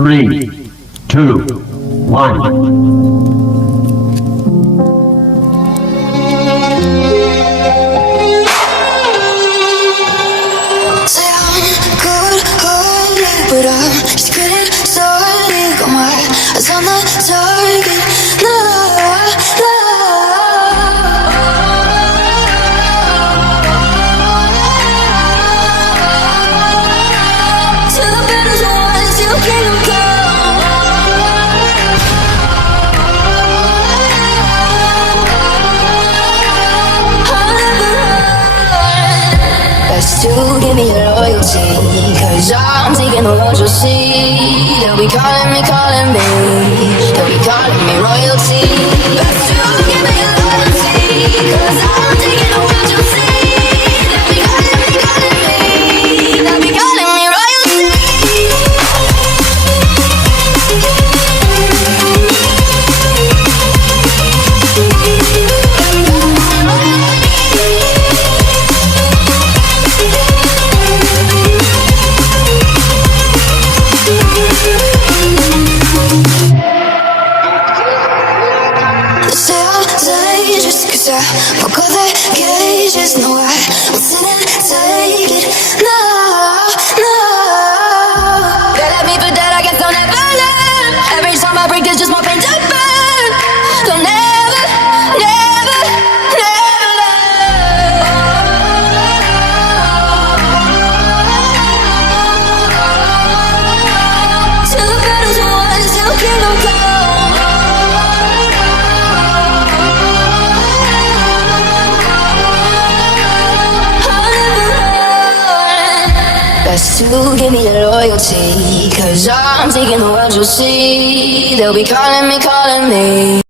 3, 2, 1. But I'm just getting started. Got my eyes on the target. Till the battle's won, till kingdom come. I'll never run. Best to give me your loyalty, 'cause I'm taking the world, you'll see. They'll be calling me, they'll be calling me royalty. Best to give me your loyalty, 'cause I'm taking the world, you'll see. They'll be calling me, they'll be calling me royalty. Just 'cause I broke all the cages, no, I won't sit and take it. No, no. They let me for dead, I guess I'll never learn. Every time I break, there's just more pain to burn. They'll never, never, never learn. Till the battle's won, till kingdom come. Best to give me your loyalty, 'cause I'm taking the world, you'll see. They'll be calling me,